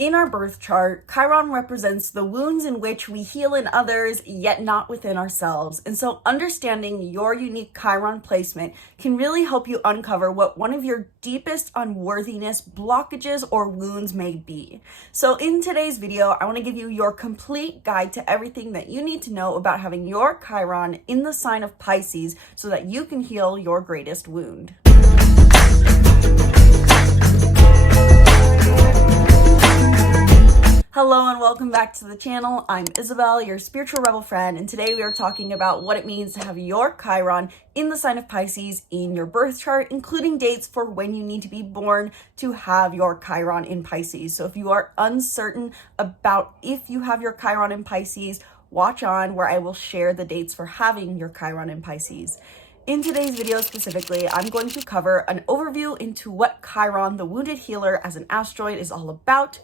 In our birth chart, Chiron represents the wounds in which we heal in others, yet not within ourselves. And so understanding your unique Chiron placement can really help you uncover what one of your deepest unworthiness, blockages, or wounds may be. So in today's video, I want to give you your complete guide to everything that you need to know about having your Chiron in the sign of Pisces so that you can heal your greatest wound. Hello and welcome back to the channel. I'm Isabel, your spiritual rebel friend, and today we are talking about what it means to have your Chiron in the sign of Pisces in your birth chart, including dates for when you need to be born to have your Chiron in Pisces. So if you are uncertain about if you have your Chiron in Pisces, watch on where I will share the dates for having your Chiron in Pisces. In today's video specifically, I'm going to cover an overview into what Chiron, the wounded healer as an asteroid, is all about.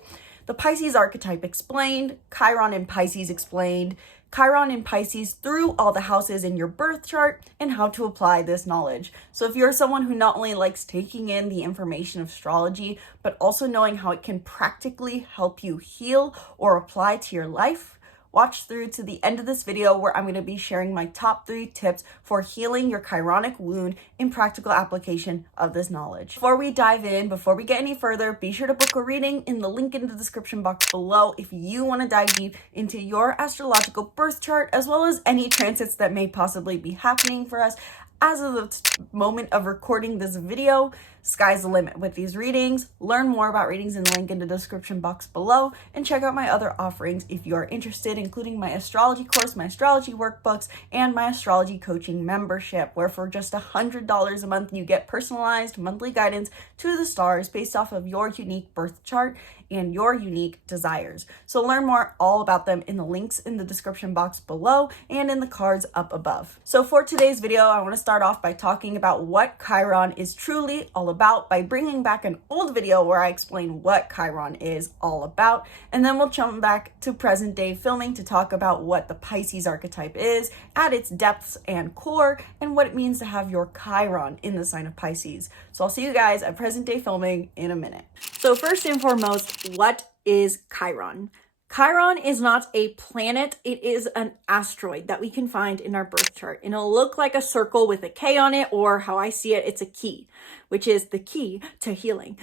The Pisces Archetype Explained, Chiron in Pisces Explained, Chiron in Pisces through all the houses in your birth chart, and how to apply this knowledge. So if you're someone who not only likes taking in the information of astrology, but also knowing how it can practically help you heal or apply to your life, watch through to the end of this video where I'm going to be sharing my top 3 tips for healing your Chironic wound in practical application of this knowledge. Before we dive in, before we get any further, be sure to book a reading in the link in the description box below if you want to dive deep into your astrological birth chart, as well as any transits that may possibly be happening for us. As of the moment of recording this video, sky's the limit with these readings. Learn more about readings in the link in the description box below, and check out my other offerings if you are interested, including my astrology course, my astrology workbooks, and my astrology coaching membership, where for just $100 a month, you get personalized monthly guidance to the stars based off of your unique birth chart and your unique desires. So learn more all about them in the links in the description box below and in the cards up above. So for today's video, I want to start off by talking about what Chiron is truly all about by bringing back an old video where I explain what Chiron is all about. And then we'll jump back to present day filming to talk about what the Pisces archetype is at its depths and core, and what it means to have your Chiron in the sign of Pisces. So I'll see you guys at present day filming in a minute. So first and foremost, what is Chiron? Chiron is not a planet, it is an asteroid that we can find in our birth chart. And it'll look like a circle with a K on it, or how I see it, it's a key, which is the key to healing.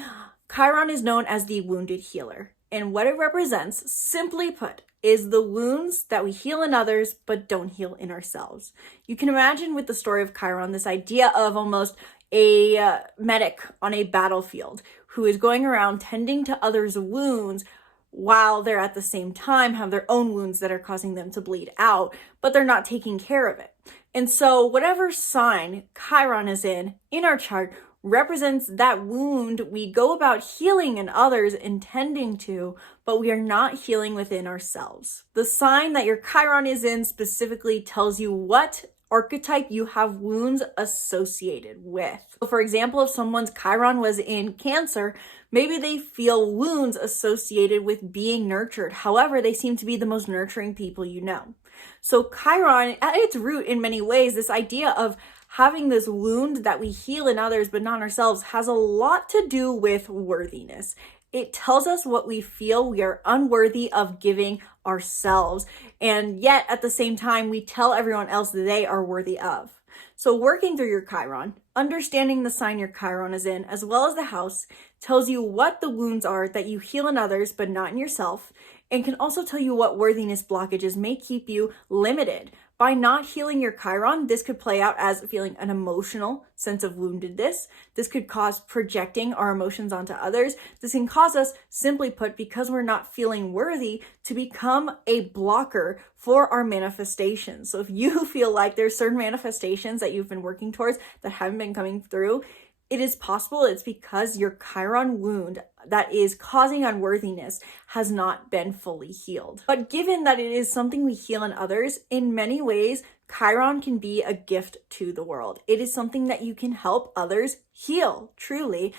Chiron is known as the wounded healer. And what it represents, simply put, is the wounds that we heal in others, but don't heal in ourselves. You can imagine with the story of Chiron, this idea of almost a medic on a battlefield who is going around tending to others' wounds while they're at the same time have their own wounds that are causing them to bleed out, but they're not taking care of it. And so whatever sign Chiron is in our chart represents that wound we go about healing in others and tending to, but we are not healing within ourselves. The sign that your Chiron is in specifically tells you what archetype you have wounds associated with. So for example, if someone's Chiron was in Cancer, maybe they feel wounds associated with being nurtured. However, they seem to be the most nurturing people you know. So Chiron, at its root in many ways, this idea of having this wound that we heal in others but not ourselves has a lot to do with worthiness. It tells us what we feel we are unworthy of giving ourselves, and yet at the same time we tell everyone else that they are worthy of. So working through your Chiron, understanding the sign your Chiron is in, as well as the house, tells you what the wounds are that you heal in others but not in yourself, and can also tell you what worthiness blockages may keep you limited. By not healing your Chiron, this could play out as feeling an emotional sense of woundedness. This could cause projecting our emotions onto others. This can cause us, simply put, because we're not feeling worthy, to become a blocker for our manifestations. So if you feel like there's certain manifestations that you've been working towards that haven't been coming through, it is possible it's because your Chiron wound that is causing unworthiness has not been fully healed. But given that it is something we heal in others, in many ways, Chiron can be a gift to the world. It is something that you can help others heal, truly.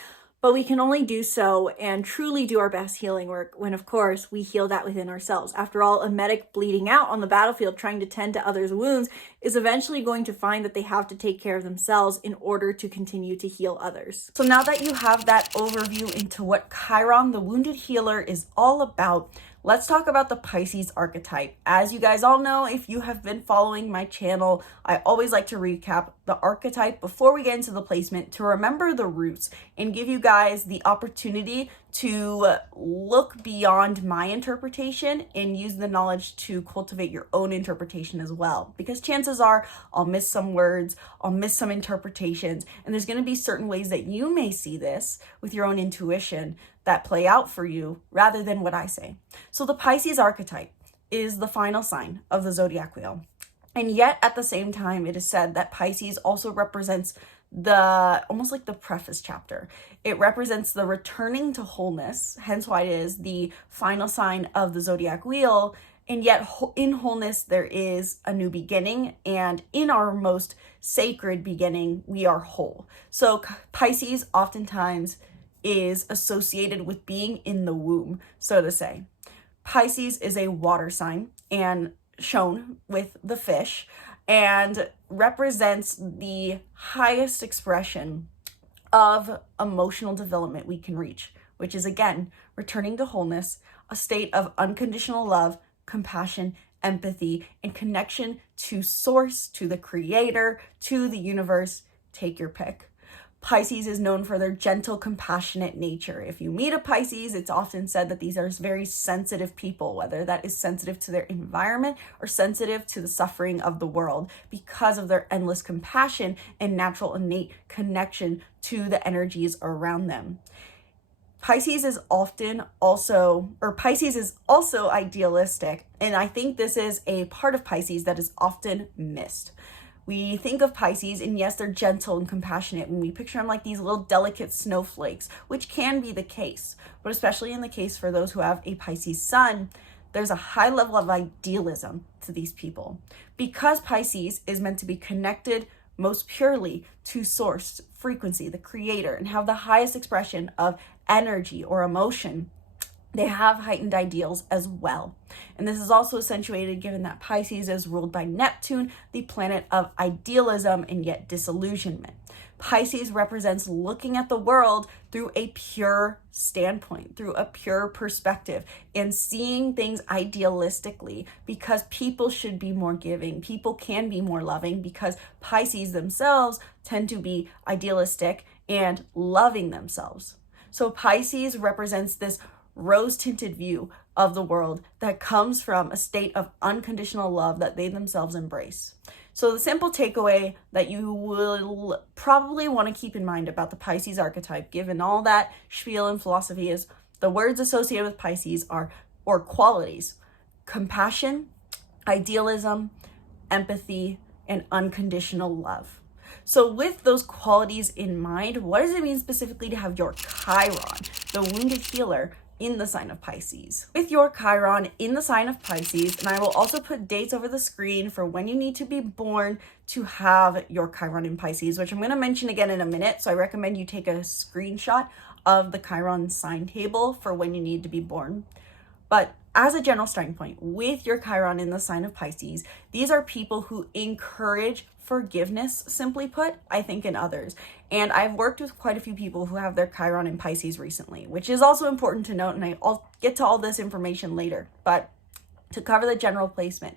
But we can only do so and truly do our best healing work when, of course, we heal that within ourselves. After all, a medic bleeding out on the battlefield trying to tend to others' wounds is eventually going to find that they have to take care of themselves in order to continue to heal others. So now that you have that overview into what Chiron, the wounded healer, is all about, let's talk about the Pisces archetype. As you guys all know, if you have been following my channel, I always like to recap the archetype before we get into the placement to remember the roots and give you guys the opportunity to look beyond my interpretation and use the knowledge to cultivate your own interpretation as well. Because chances are I'll miss some words, I'll miss some interpretations, and there's going to be certain ways that you may see this with your own intuition that play out for you rather than what I say. So the Pisces archetype is the final sign of the zodiac wheel. And yet at the same time, it is said that Pisces also represents almost like the preface chapter. It represents the returning to wholeness, hence why it is the final sign of the zodiac wheel. And yet in wholeness, there is a new beginning. And in our most sacred beginning, we are whole. So Pisces oftentimes is associated with being in the womb, so to say. Pisces is a water sign and shown with the fish and represents the highest expression of emotional development we can reach, which is again, returning to wholeness, a state of unconditional love, compassion, empathy, and connection to source, to the creator, to the universe. Take your pick. Pisces is known for their gentle, compassionate nature. If you meet a Pisces, it's often said that these are very sensitive people, whether that is sensitive to their environment or sensitive to the suffering of the world because of their endless compassion and natural innate connection to the energies around them. Pisces is also idealistic, and I think this is a part of Pisces that is often missed. We think of Pisces, and yes, they're gentle and compassionate, and we picture them like these little delicate snowflakes, which can be the case. But especially in the case for those who have a Pisces sun, there's a high level of idealism to these people. Because Pisces is meant to be connected most purely to source, frequency, the creator, and have the highest expression of energy or emotion, they have heightened ideals as well. And this is also accentuated given that Pisces is ruled by Neptune, the planet of idealism and yet disillusionment. Pisces represents looking at the world through a pure standpoint, through a pure perspective, and seeing things idealistically because people should be more giving. People can be more loving because Pisces themselves tend to be idealistic and loving themselves. So Pisces represents this rose-tinted view of the world that comes from a state of unconditional love that they themselves embrace. So the simple takeaway that you will probably want to keep in mind about the Pisces archetype, given all that spiel and philosophy, is the words associated with Pisces or qualities: compassion, idealism, empathy, and unconditional love. So with those qualities in mind, what does it mean specifically to have your Chiron, the wounded healer, in the sign of Pisces? With your Chiron in the sign of Pisces, and I will also put dates over the screen for when you need to be born to have your Chiron in Pisces, which I'm going to mention again in a minute. So I recommend you take a screenshot of the Chiron sign table for when you need to be born. But as a general starting point, with your Chiron in the sign of Pisces, these are people who encourage forgiveness, simply put, I think, in others. And I've worked with quite a few people who have their Chiron in Pisces recently, which is also important to note, and I'll get to all this information later. But to cover the general placement,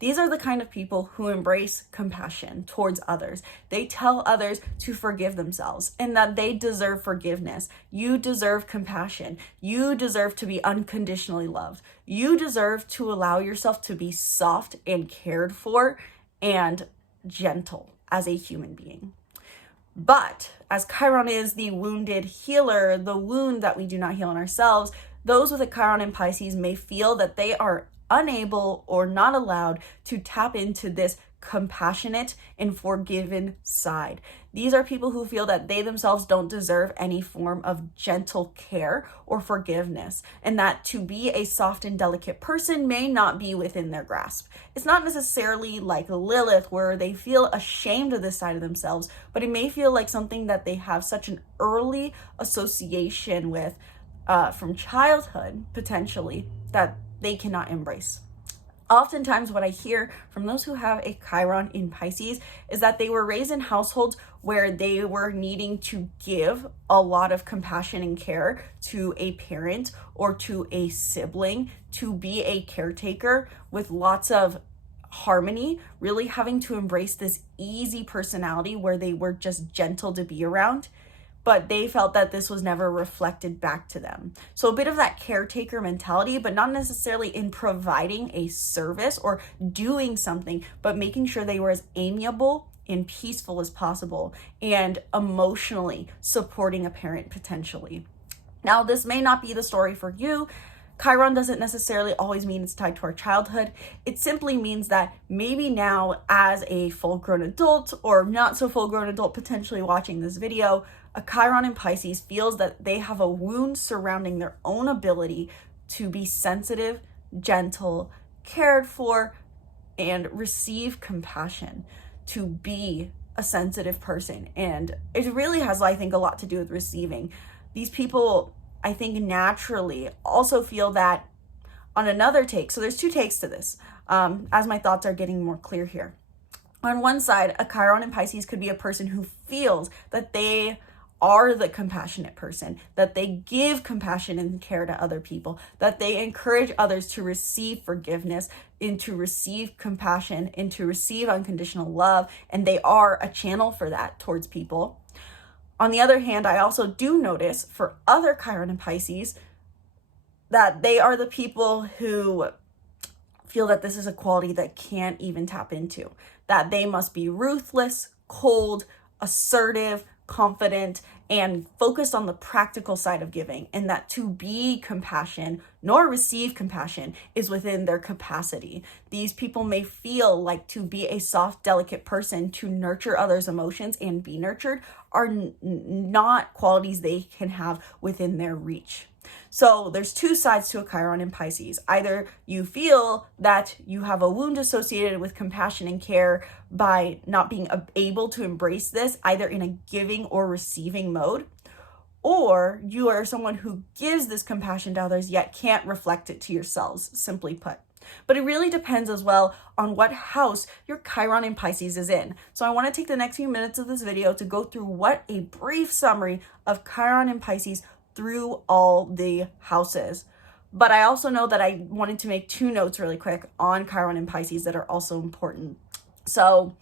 these are the kind of people who embrace compassion towards others. They tell others to forgive themselves and that they deserve forgiveness. You deserve compassion. You deserve to be unconditionally loved. You deserve to allow yourself to be soft and cared for and gentle as a human being. But as Chiron is the wounded healer, the wound that we do not heal in ourselves, those with a Chiron in Pisces may feel that they are unable or not allowed to tap into this compassionate and forgiven side. These are people who feel that they themselves don't deserve any form of gentle care or forgiveness, and that to be a soft and delicate person may not be within their grasp. It's not necessarily like Lilith, where they feel ashamed of this side of themselves, but it may feel like something that they have such an early association with from childhood, potentially, that they cannot embrace. Oftentimes, what I hear from those who have a Chiron in Pisces is that they were raised in households where they were needing to give a lot of compassion and care to a parent or to a sibling, to be a caretaker with lots of harmony, really having to embrace this easy personality where they were just gentle to be around. But they felt that this was never reflected back to them. So a bit of that caretaker mentality, but not necessarily in providing a service or doing something, but making sure they were as amiable and peaceful as possible and emotionally supporting a parent potentially. Now, this may not be the story for you. Chiron doesn't necessarily always mean it's tied to our childhood. It simply means that maybe now, as a full-grown adult or not so full-grown adult potentially watching this video, a Chiron in Pisces feels that they have a wound surrounding their own ability to be sensitive, gentle, cared for, and receive compassion, to be a sensitive person. And it really has, I think, a lot to do with receiving. These people, I think, naturally also feel that on another take. So there's two takes to this, as my thoughts are getting more clear here. On one side, a Chiron in Pisces could be a person who feels that they are the compassionate person, that they give compassion and care to other people, that they encourage others to receive forgiveness and to receive compassion and to receive unconditional love, and they are a channel for that towards people. On the other hand, I also do notice for other Chiron and Pisces that they are the people who feel that this is a quality that can't even tap into, that they must be ruthless, cold, assertive, confident, and focused on the practical side of giving, and that to be compassion nor receive compassion is within their capacity. These people may feel like to be a soft, delicate person, to nurture others' emotions and be nurtured, are not qualities they can have within their reach. So there's two sides to a Chiron in Pisces. Either you feel that you have a wound associated with compassion and care by not being able to embrace this, either in a giving or receiving mode, or you are someone who gives this compassion to others yet can't reflect it to yourselves, simply put. But it really depends as well on what house your Chiron in Pisces is in. So I want to take the next few minutes of this video to go through what a brief summary of Chiron in Pisces through all the houses. But I also know that I wanted to make two notes really quick on Chiron and Pisces that are also important. So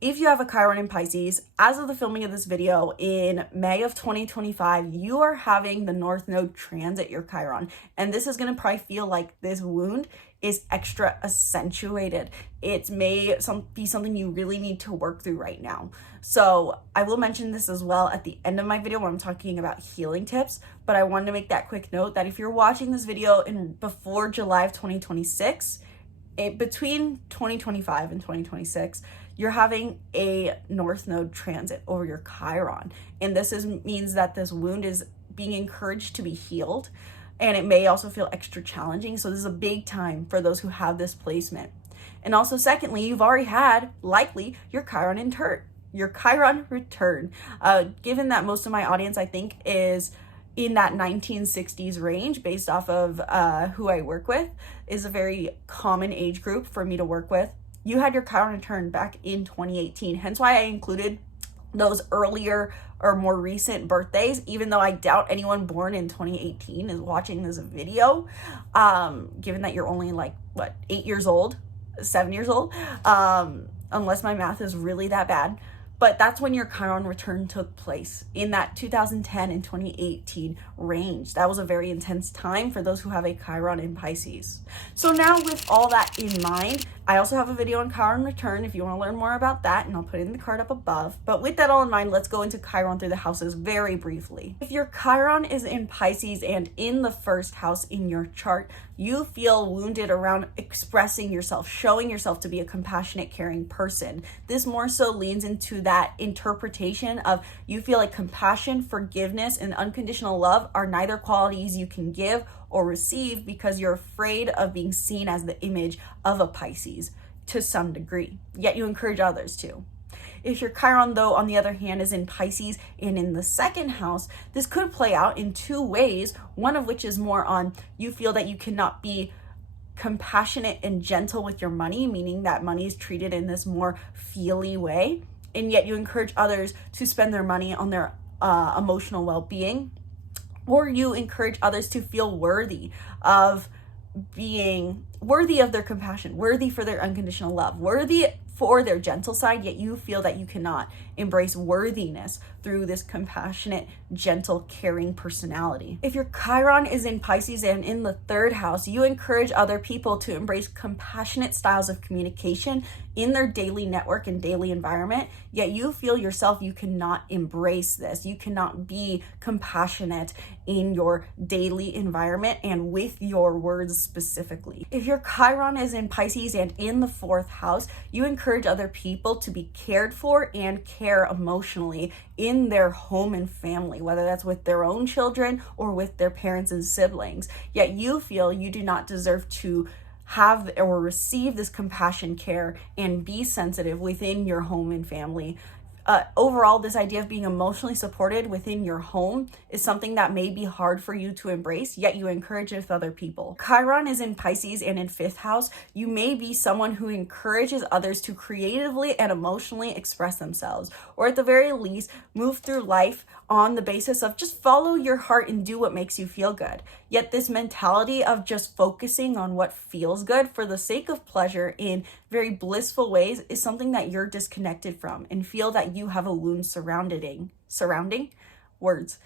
if you have a Chiron in Pisces, as of the filming of this video in May of 2025, you are having the North Node transit your Chiron. And this is going to probably feel like this wound is extra accentuated. It may be something you really need to work through right now. So I will mention this as well at the end of my video when I'm talking about healing tips, but I wanted to make that quick note that if you're watching this video before July of 2026, between 2025 and 2026, you're having a North Node transit over your Chiron. And this means that this wound is being encouraged to be healed. And it may also feel extra challenging. So this is a big time for those who have this placement. And also, secondly, you've already had, likely, your Chiron return. Given that most of my audience, I think, is in that 1960s range, based off of who I work with, is a very common age group for me to work with. You had your Chiron return back in 2018, hence why I included those earlier or more recent birthdays, even though I doubt anyone born in 2018 is watching this video, given that you're only like, 8 years old, 7 years old, unless my math is really that bad. But that's when your Chiron return took place, in that 2010 and 2018 range. That was a very intense time for those who have a Chiron in Pisces. So now, with all that in mind, I also have a video on Chiron return if you want to learn more about that, and I'll put in the card up above. But with that all in mind, let's go into Chiron through the houses very briefly. If your Chiron is in Pisces and in the first house in your chart, you feel wounded around expressing yourself, showing yourself to be a compassionate, caring person. This more so leans into that interpretation of you feel like compassion, forgiveness, and unconditional love are neither qualities you can give or receive because you're afraid of being seen as the image of a Pisces to some degree, yet you encourage others to. If your Chiron, though, on the other hand, is in Pisces and in the second house, this could play out in two ways, one of which is more on you feel that you cannot be compassionate and gentle with your money, meaning that money is treated in this more feely way, and yet you encourage others to spend their money on their emotional well-being, or you encourage others to feel worthy of being worthy of their compassion, worthy for their unconditional love, worthy for their gentle side, yet you feel that you cannot embrace worthiness through this compassionate, gentle, caring personality. If your Chiron is in Pisces and in the third house, you encourage other people to embrace compassionate styles of communication in their daily network and daily environment, yet you feel yourself you cannot embrace this. You cannot be compassionate in your daily environment and with your words specifically. If your Chiron is in Pisces and in the fourth house, you encourage other people to be cared for and care emotionally in their home and family, whether that's with their own children or with their parents and siblings. Yet you feel you do not deserve to have or receive this compassion, care, and be sensitive within your home and family. Overall, this idea of being emotionally supported within your home is something that may be hard for you to embrace, yet you encourage it with other people. Chiron is in Pisces and in fifth house. You may be someone who encourages others to creatively and emotionally express themselves, or at the very least, move through life on the basis of just follow your heart and do what makes you feel good. Yet this mentality of just focusing on what feels good for the sake of pleasure in very blissful ways is something that you're disconnected from and feel that you have a wound surrounding words.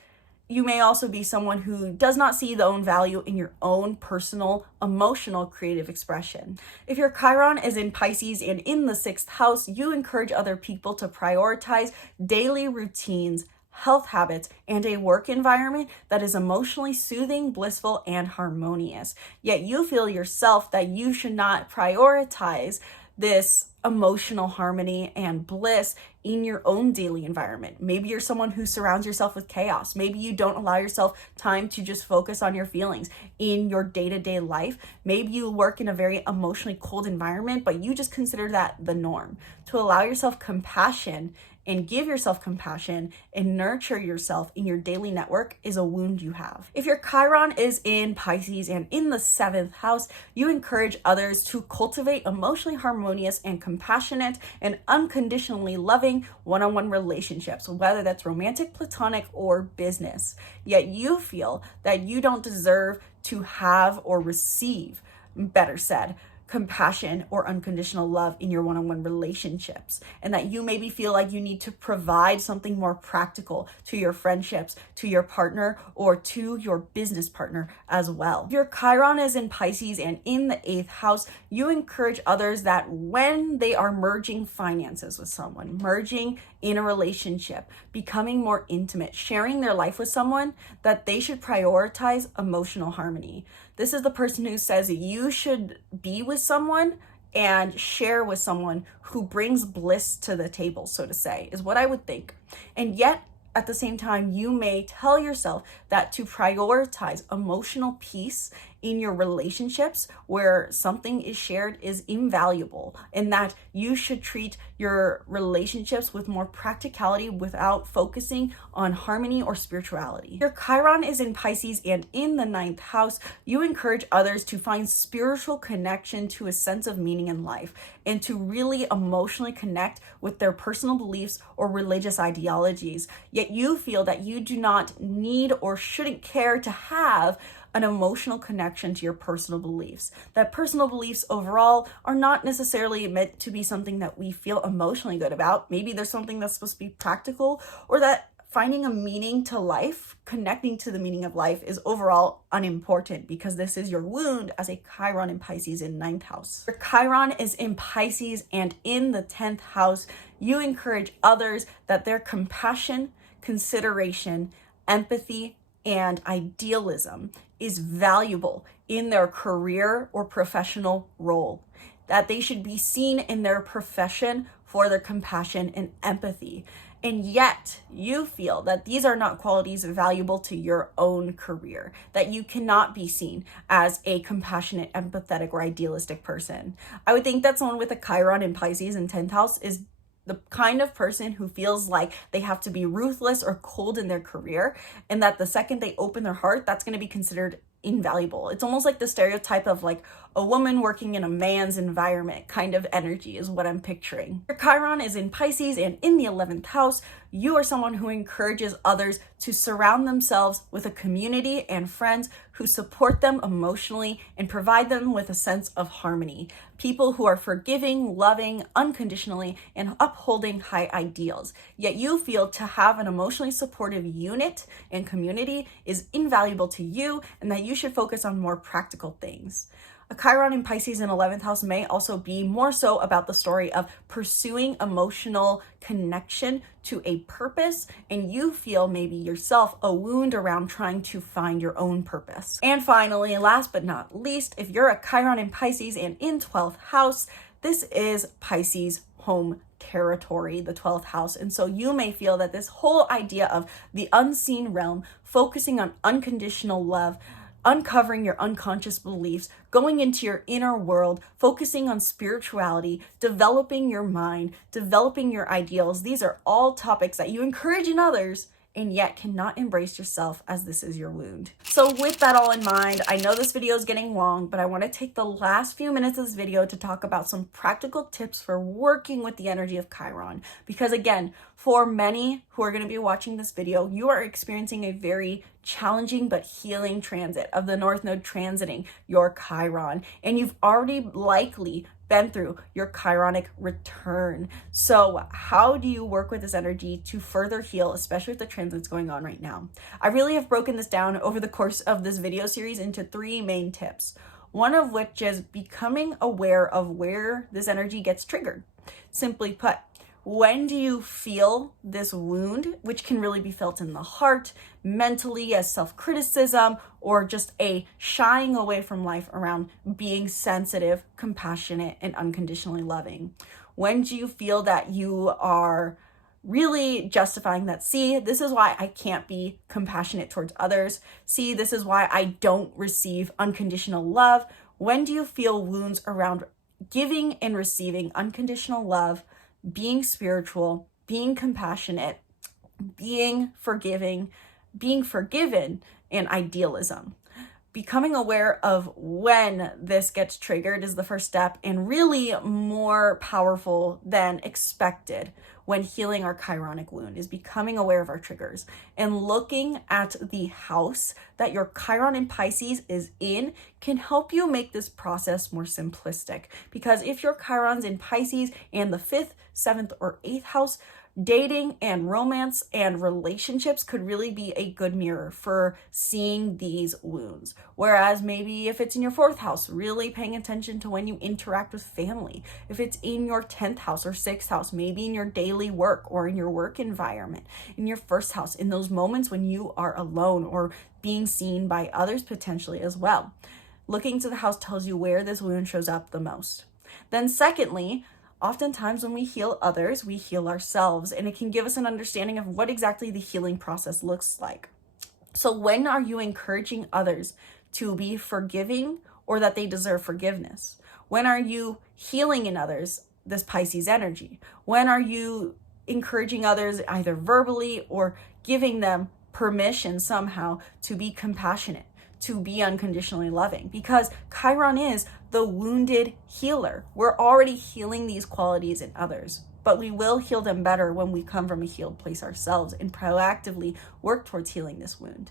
You may also be someone who does not see the own value in your own personal, emotional, creative expression. If your Chiron is in Pisces and in the sixth house, you encourage other people to prioritize daily routines, health habits, and a work environment that is emotionally soothing, blissful, and harmonious. Yet you feel yourself that you should not prioritize this emotional harmony and bliss in your own daily environment. Maybe you're someone who surrounds yourself with chaos. Maybe you don't allow yourself time to just focus on your feelings in your day-to-day life. Maybe you work in a very emotionally cold environment, but you just consider that the norm. To allow yourself compassion and give yourself compassion and nurture yourself in your daily network is a wound you have. If your Chiron is in Pisces and in the seventh house, you encourage others to cultivate emotionally harmonious and compassionate and unconditionally loving one-on-one relationships, whether that's romantic, platonic, or business. Yet you feel that you don't deserve to have or receive, better said, compassion or unconditional love in your one-on-one relationships, and that you maybe feel like you need to provide something more practical to your friendships, to your partner, or to your business partner as well. If your Chiron is in Pisces and in the eighth house, you encourage others that when they are merging finances with someone, merging in a relationship, becoming more intimate, sharing their life with someone, that they should prioritize emotional harmony. This is the person who says you should be with someone and share with someone who brings bliss to the table, so to say, is what I would think. And yet, at the same time, you may tell yourself that to prioritize emotional peace in your relationships where something is shared is invaluable, and that you should treat your relationships with more practicality without focusing on harmony or spirituality. Your Chiron is in Pisces and in the ninth house. You encourage others to find spiritual connection to a sense of meaning in life and to really emotionally connect with their personal beliefs or religious ideologies. Yet you feel that you do not need or shouldn't care to have an emotional connection to your personal beliefs. That personal beliefs overall are not necessarily meant to be something that we feel emotionally good about. Maybe there's something that's supposed to be practical, or that finding a meaning to life, connecting to the meaning of life, is overall unimportant because this is your wound as a Chiron in Pisces in 9th house. Your Chiron is in Pisces, and in the 10th house, you encourage others that their compassion, consideration, empathy, and idealism is valuable in their career or professional role. That they should be seen in their profession for their compassion and empathy. And yet you feel that these are not qualities valuable to your own career, that you cannot be seen as a compassionate, empathetic, or idealistic person. I would think that someone with a Chiron in Pisces in 10th house is the kind of person who feels like they have to be ruthless or cold in their career, and that the second they open their heart, that's going to be considered invaluable. It's almost like the stereotype of like a woman working in a man's environment kind of energy is what I'm picturing. Your Chiron is in Pisces, and in the 11th house, you are someone who encourages others to surround themselves with a community and friends who support them emotionally and provide them with a sense of harmony. People who are forgiving, loving, unconditionally, and upholding high ideals. Yet you feel to have an emotionally supportive unit and community is invaluable to you, and that you should focus on more practical things. A Chiron in Pisces in 11th house may also be more so about the story of pursuing emotional connection to a purpose, and you feel maybe yourself a wound around trying to find your own purpose. And finally, last but not least, if you're a Chiron in Pisces and in 12th house, this is Pisces home territory, the 12th house. And so you may feel that this whole idea of the unseen realm, focusing on unconditional love, uncovering your unconscious beliefs, going into your inner world, focusing on spirituality, developing your mind, developing your ideals. These are all topics that you encourage in others and yet cannot embrace yourself, as this is your wound. So with that all in mind, I know this video is getting long, but I want to take the last few minutes of this video to talk about some practical tips for working with the energy of Chiron. Because again, for many who are going to be watching this video, you are experiencing a very challenging but healing transit of the North Node transiting your Chiron, and you've already likely been through your Chironic return. So how do you work with this energy to further heal, especially with the transits going on right now? I really have broken this down over the course of this video series into 3 main tips. One of which is becoming aware of where this energy gets triggered. Simply put, when do you feel this wound, which can really be felt in the heart, mentally as self-criticism, or just a shying away from life around being sensitive, compassionate, and unconditionally loving? When do you feel that you are really justifying that, see, this is why I can't be compassionate towards others. See, this is why I don't receive unconditional love. When do you feel wounds around giving and receiving unconditional love, being spiritual, being compassionate, being forgiving, being forgiven, and idealism? Becoming aware of when this gets triggered is the first step, and really more powerful than expected when healing our Chironic wound is becoming aware of our triggers and looking at the house that your Chiron in Pisces is in can help you make this process more simplistic. Because if your Chiron's in Pisces and the 5th, 7th, or 8th house, dating and romance and relationships could really be a good mirror for seeing these wounds. Whereas maybe if it's in your 4th house, really paying attention to when you interact with family. If it's in your 10th house or 6th house, maybe in your daily work or in your work environment. In your 1st house, in those moments when you are alone or being seen by others potentially as well. Looking to the house tells you where this wound shows up the most. Then secondly, oftentimes when we heal others, we heal ourselves, and it can give us an understanding of what exactly the healing process looks like. So when are you encouraging others to be forgiving or that they deserve forgiveness? When are you healing in others this Pisces energy? When are you encouraging others either verbally or giving them permission somehow to be compassionate, to be unconditionally loving? Because Chiron is the wounded healer. We're already healing these qualities in others, but we will heal them better when we come from a healed place ourselves and proactively work towards healing this wound.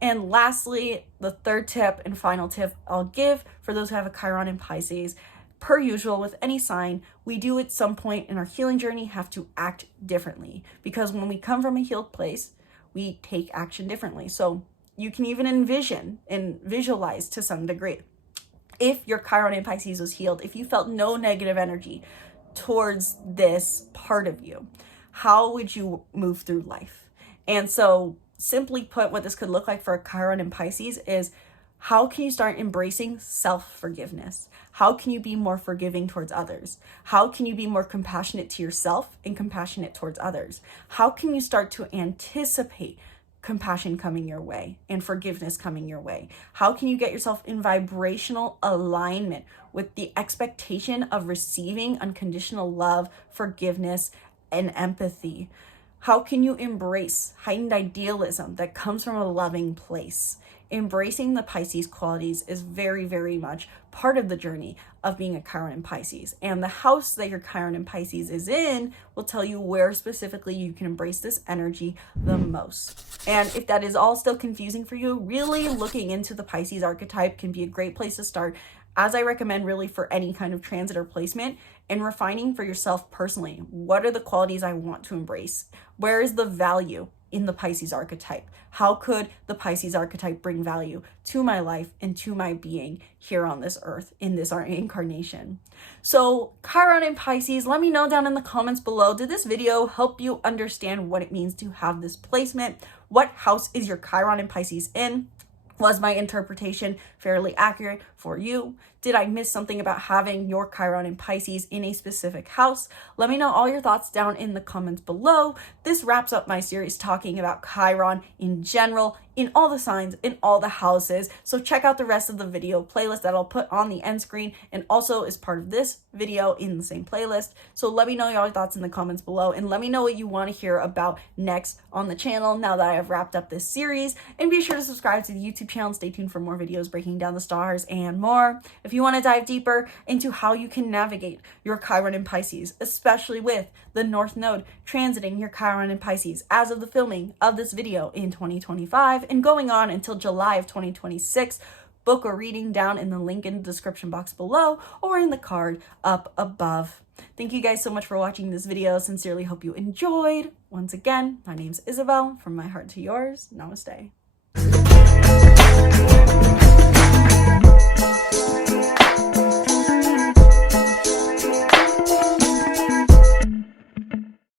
And lastly, the third tip and final tip I'll give for those who have a Chiron in Pisces, per usual with any sign, we do at some point in our healing journey have to act differently, because when we come from a healed place, we take action differently. So you can even envision and visualize to some degree. If your Chiron in Pisces was healed, if you felt no negative energy towards this part of you, how would you move through life? And so simply put, what this could look like for a Chiron in Pisces is, how can you start embracing self-forgiveness? How can you be more forgiving towards others? How can you be more compassionate to yourself and compassionate towards others? How can you start to anticipate compassion coming your way and forgiveness coming your way? How can you get yourself in vibrational alignment with the expectation of receiving unconditional love, forgiveness, and empathy? How can you embrace heightened idealism that comes from a loving place? Embracing the Pisces qualities is very, very much part of the journey of being a Chiron in Pisces. And the house that your Chiron in Pisces is in will tell you where specifically you can embrace this energy the most. And if that is all still confusing for you, really looking into the Pisces archetype can be a great place to start, as I recommend really for any kind of transit or placement, and refining for yourself personally. What are the qualities I want to embrace? Where is the value in the Pisces archetype? How could the Pisces archetype bring value to my life and to my being here on this earth in this incarnation? So Chiron in Pisces, let me know down in the comments below, did this video help you understand what it means to have this placement? What house is your Chiron in Pisces in? Was my interpretation fairly accurate for you? Did I miss something about having your Chiron in Pisces in a specific house? Let me know all your thoughts down in the comments below. This wraps up my series talking about Chiron in general, in all the signs, in all the houses. So check out the rest of the video playlist that I'll put on the end screen and also is part of this video in the same playlist. So let me know your thoughts in the comments below, and let me know what you want to hear about next on the channel now that I have wrapped up this series. And be sure to subscribe to the YouTube channel and stay tuned for more videos breaking down the stars and more. If you want to dive deeper into how you can navigate your Chiron in Pisces, especially with the North Node transiting your Chiron in Pisces as of the filming of this video in 2025 and going on until July of 2026, book a reading down in the link in the description box below or in the card up above. Thank you guys so much for watching this video. Sincerely hope you enjoyed. Once again, my name's Isabel. From my heart to yours, namaste.